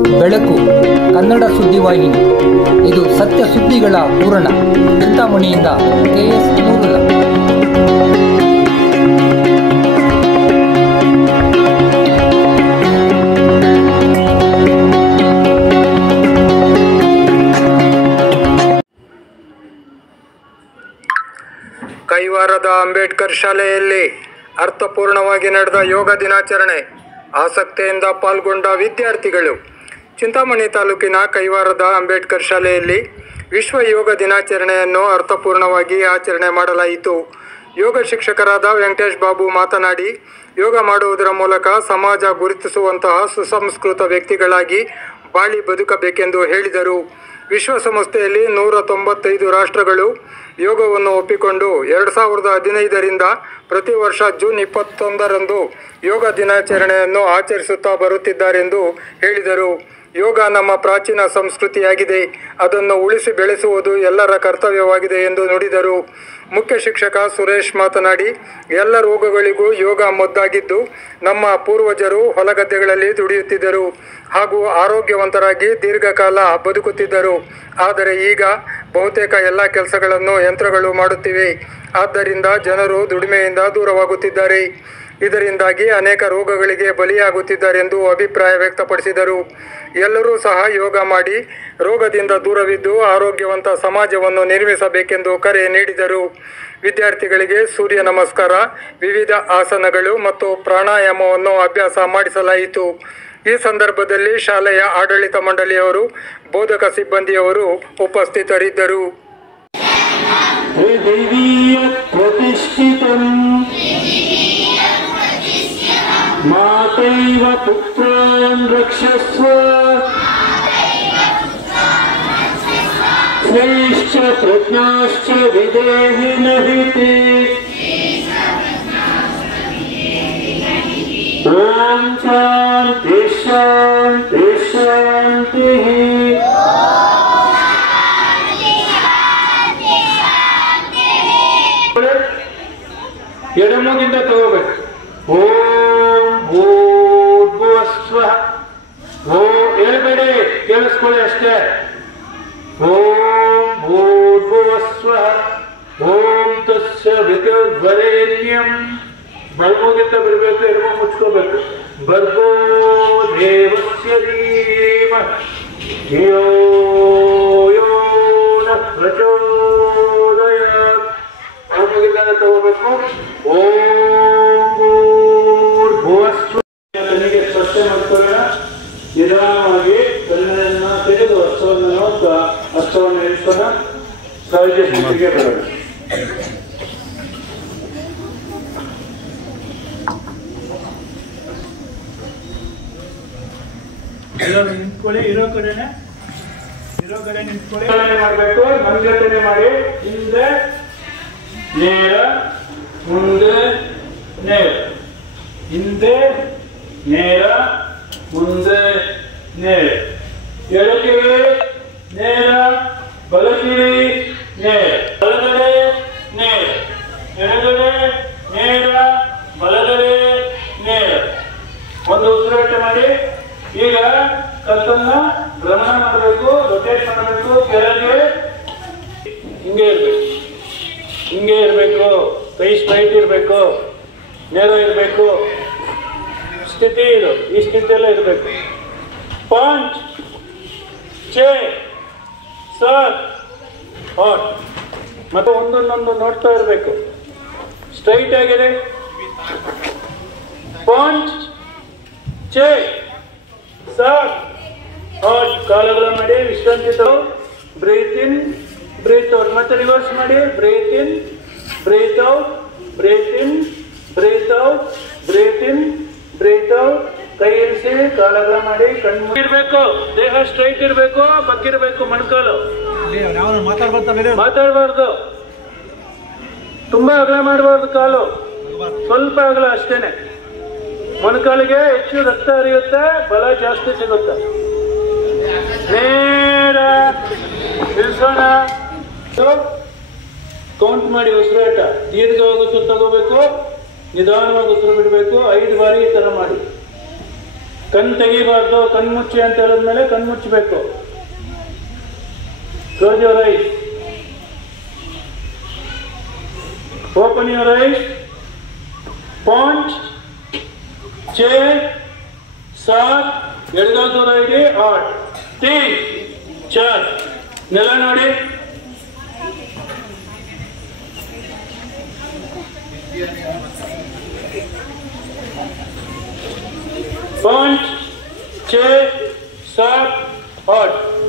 ಬೆಳಕು ಕನ್ನಡ ಸುದ್ದಿವಾಹಿನಿ. ಇದು ಸತ್ಯ ಸುದ್ದಿಗಳ ಪೂರಣ. ಚಿಂತಾಮಣಿಯಿಂದ KS ನೂರುಲ್ಲ. ಕೈವಾರದ ಅಂಬೇಡ್ಕರ್ ಶಾಲೆಯಲ್ಲಿ ಅರ್ಥಪೂರ್ಣವಾಗಿ ನಡೆದ ಯೋಗ ದಿನಾಚರಣೆ. ಆಸಕ್ತಿಯಿಂದ ಪಾಲ್ಗೊಂಡ ವಿದ್ಯಾರ್ಥಿಗಳು. ಚಿಂತಾಮಣಿ ತಾಲೂಕಿನ ಕೈವಾರದ ಅಂಬೇಡ್ಕರ್ ಶಾಲೆಯಲ್ಲಿ ವಿಶ್ವ ಯೋಗ ದಿನಾಚರಣೆಯನ್ನು ಅರ್ಥಪೂರ್ಣವಾಗಿ ಆಚರಣೆ ಮಾಡಲಾಯಿತು. ಯೋಗ ಶಿಕ್ಷಕರಾದ ವೆಂಕಟೇಶ್ ಬಾಬು ಮಾತನಾಡಿ, ಯೋಗ ಮಾಡುವುದರ ಮೂಲಕ ಸಮಾಜ ಗುರುತಿಸುವಂತಹ ಸುಸಂಸ್ಕೃತ ವ್ಯಕ್ತಿಗಳಾಗಿ ಬಾಳಿ ಬದುಕಬೇಕೆಂದು ಹೇಳಿದರು. ವಿಶ್ವಸಂಸ್ಥೆಯಲ್ಲಿ 195 ರಾಷ್ಟ್ರಗಳು ಯೋಗವನ್ನು ಒಪ್ಪಿಕೊಂಡು 2015ರಿಂದ ಪ್ರತಿ ವರ್ಷ ಜೂನ್ 21ರಂದು ಯೋಗ ದಿನಾಚರಣೆಯನ್ನು ಆಚರಿಸುತ್ತಾ ಬರುತ್ತಿದ್ದಾರೆಂದು ಹೇಳಿದರು. ಯೋಗ ನಮ್ಮ ಪ್ರಾಚೀನ ಸಂಸ್ಕೃತಿಯಾಗಿದೆ. ಅದನ್ನು ಉಳಿಸಿ ಬೆಳೆಸುವುದು ಎಲ್ಲರ ಕರ್ತವ್ಯವಾಗಿದೆ ಎಂದು ನುಡಿದರು. ಮುಖ್ಯ ಶಿಕ್ಷಕ ಸುರೇಶ್ ಮಾತನಾಡಿ, ಎಲ್ಲ ರೋಗಗಳಿಗೂ ಯೋಗ ಮದ್ದಾಗಿದ್ದು ನಮ್ಮ ಪೂರ್ವಜರು ಹೊಲಗದ್ದೆಗಳಲ್ಲಿ ದುಡಿಯುತ್ತಿದ್ದರು ಹಾಗೂ ಆರೋಗ್ಯವಂತರಾಗಿ ದೀರ್ಘಕಾಲ ಬದುಕುತ್ತಿದ್ದರು. ಆದರೆ ಈಗ ಬಹುತೇಕ ಎಲ್ಲ ಕೆಲಸಗಳನ್ನು ಯಂತ್ರಗಳು ಮಾಡುತ್ತಿವೆ. ಆದ್ದರಿಂದ ಜನರು ದುಡಿಮೆಯಿಂದ ದೂರವಾಗುತ್ತಿದ್ದಾರೆ. ಇದರಿಂದಾಗಿ ಅನೇಕ ರೋಗಗಳಿಗೆ ಬಲಿಯಾಗುತ್ತಿದ್ದಾರೆಂದು ಅಭಿಪ್ರಾಯ ವ್ಯಕ್ತಪಡಿಸಿದರು. ಎಲ್ಲರೂ ಸಹ ಯೋಗ ಮಾಡಿ ರೋಗದಿಂದ ದೂರವಿದ್ದು ಆರೋಗ್ಯವಂತ ಸಮಾಜವನ್ನು ನಿರ್ಮಿಸಬೇಕೆಂದು ಕರೆ ನೀಡಿದರು. ವಿದ್ಯಾರ್ಥಿಗಳಿಗೆ ಸೂರ್ಯ ನಮಸ್ಕಾರ, ವಿವಿಧ ಆಸನಗಳು ಮತ್ತು ಪ್ರಾಣಾಯಾಮವನ್ನು ಅಭ್ಯಾಸ ಮಾಡಿಸಲಾಯಿತು. ಈ ಸಂದರ್ಭದಲ್ಲಿ ಶಾಲೆಯ ಆಡಳಿತ ಮಂಡಳಿಯವರು, ಬೋಧಕ ಸಿಬ್ಬಂದಿಯವರು ಉಪಸ್ಥಿತರಿದ್ದರು. ಮಾತೈವ ಪುತ್ರಾನ್ ರಕ್ಷಸ್ವ ಶ್ರೇಷ್ಠ ಪ್ರಜ್ಞಾಶ್ಚ ವಿದೇಹಿ ನಹಿತಿ. ಓಂ ಶಾಂತಿ ಶಾಂತಿ ಶಾಂತಿ. ಎಡಮುಗಿಂದ ತಗೋಬೇಕು. ಓಂ ಭೂರ್ಭುವಸ್ವಃ. ಹೇಳ್ಬೇಡಿ, ಕೇಳಿಸ್ಕೊಳ್ಳಿ ಅಷ್ಟೇ. ಓಂ ಭೂರ್ಭುವಸ್ವಃ ಓಂ ತಸ್ಯ ವಿದುರ್ವರೆಣ್ಯಂ. ಬಲಮುಗಿಂದ ಬಿಡಬೇಕು, ಎಡಮು ಮುಚ್ಕೋಬೇಕು. ಭರ್ಗೋ ದೇವಸ್ಯ ಧೀಮಹಿ ಧಿಯೋ ಯೋ ನಃ ಪ್ರಚೋದಯಾತ್. ಬಲಮುಗಿಂದ ತಗೋಬೇಕು. ಓಂ ಭೂರ್ಭುವಸ್ವಃ. ಕಣ್ಣಿಗೆ ಸ್ವಚ್ಛ ಮಾಡ್ಕೊಳ್ಳೋಣ. ನಿಧಾನವಾಗಿ ಕಣ್ಣನ್ನು ತೆಗೆದು ಹಸ್ತವನ್ನು ನೋಡ್ತಾ ಹಸ್ತವನ್ನು ಇಳಿಸೋಣ. ಸಹಜ ಸ್ಥಿತಿಗೆ ಬರೋಣ. ಎಲ್ಲರೂ ನಿಂತ್ಕೊಳ್ಳಿ. ಇರೋ ಕಡೆ ನಿಂತ್ಕೊಳ್ಳಿ. ಮಾಡಬೇಕು. ಮಂಜನೆ ಮಾಡಿ. ಹಿಂದೆ ನೇರ, ಮುಂದೆ ನೇರ, ಹಿಂದೆ ನೇರ, ಮುಂದೆ ನೇರ. ಎಡಕಿವಿ ನೇರ, ಬಲಕಿವಿ ನೇರ, ಬಲಗಡೆ ನೇರ, ಎಡಗಡೆ ನೇರ, ಬಲಗಡೆ ನೇರ. ಒಂದು ಉಸಿರಾಟ ಮಾಡಿ. ಈಗ ಕತ್ತನ್ನ ಭ್ರಮಣ ಮಾಡಬೇಕು, ರೊಟೇಟ್ ಮಾಡಬೇಕು. ಕೆಳಗೆ ಹಿಂಗೆ ಇರಬೇಕು, ಹಿಂಗೆ ಇರಬೇಕು. ಕೈ ಸ್ಟ್ರೈಟ್ ಇರಬೇಕು, ನೇರ ಇರಬೇಕು. ಸ್ಥಿತಿ ಇದು, ಈ ಸ್ಥಿತಿಯೆಲ್ಲ ಇರಬೇಕು. ಪಾಂಚ್ ಛೇ ಸಾತ್ ಆಟ್. ಮತ್ತೆ ಒಂದೊಂದೊಂದು ನೋಡ್ತಾ ಇರಬೇಕು. ಸ್ಟ್ರೈಟ್ ಆಗಿದೆ. ಪಾಂಚ್ ಛೇ ಸಾತ್ ಆಟ್. ಕಾಲುಗಳ ಮಾಡಿ ವಿಶ್ರಾಂತಿ ತಗೋ. ಬ್ರೀತ್ ಇನ್, ಬ್ರೀತ್ ಔಟ್. ಮತ್ತೆ ರಿವರ್ಸ್ ಮಾಡಿ. ಬ್ರೀತ್ ಇನ್, ಬ್ರೀತ್ ಔಟ್, ಬ್ರೀತ್ ಇನ್, ಬ್ರೀತ್ ಔಟ್, ಬ್ರೀತ್ ಇನ್, ಬ್ರೀತ್ ಔಟ್. ಕೈ ಇರಿಸಿ, ಕಾಲಗಳ ಮಾಡಿ. ಕಣ್ಣು ಇರಬೇಕು. ದೇಹ ಸ್ಟ್ರೈಟ್ ಇರಬೇಕು, ಬಗ್ಗಿರಬೇಕು. ಮೊಣಕಾಲು ಮಾತಾಡಬಾರ್ದು, ತುಂಬಾ ಅಗಲ ಮಾಡಬಾರ್ದು. ಕಾಲು ಸ್ವಲ್ಪ ಅಗಲ ಅಷ್ಟೇನೆ. ಮೊಣಕಾಲಿಗೆ ಹೆಚ್ಚು ರಕ್ತ ಹರಿಯುತ್ತೆ, ಬಲ ಜಾಸ್ತಿ ಸಿಗುತ್ತೆ. ನೇರ ನಿಲ್ಸೋಣ. ಕೌಂಟ್ ಮಾಡಿ ಉಸಿರಾಟ. ದೀರ್ಘವಾಗಿ ಉಸಿರು ತಗೋಬೇಕು, ನಿಧಾನವಾಗಿ ಉಸಿರು ಬಿಡಬೇಕು. 5 ಬಾರಿ ಈ ತರ ಮಾಡಿ. ಕಣ್ ತೆಗಿಬಾರ್ದು. ಕಣ್ಮುಚ್ಚಿ ಅಂತ ಹೇಳಿದ್ಮೇಲೆ ಕಣ್ಮುಚ್ಚಬೇಕು. Close your eyes. Open your eyes. Point, chair, ಸಾತ್, ಎಡಗಾಲ್ ದೂರ ಇಡಿ. 8, 3, 4. ನೆಲ ನೋಡಿ. पांच, 6, 7, 8.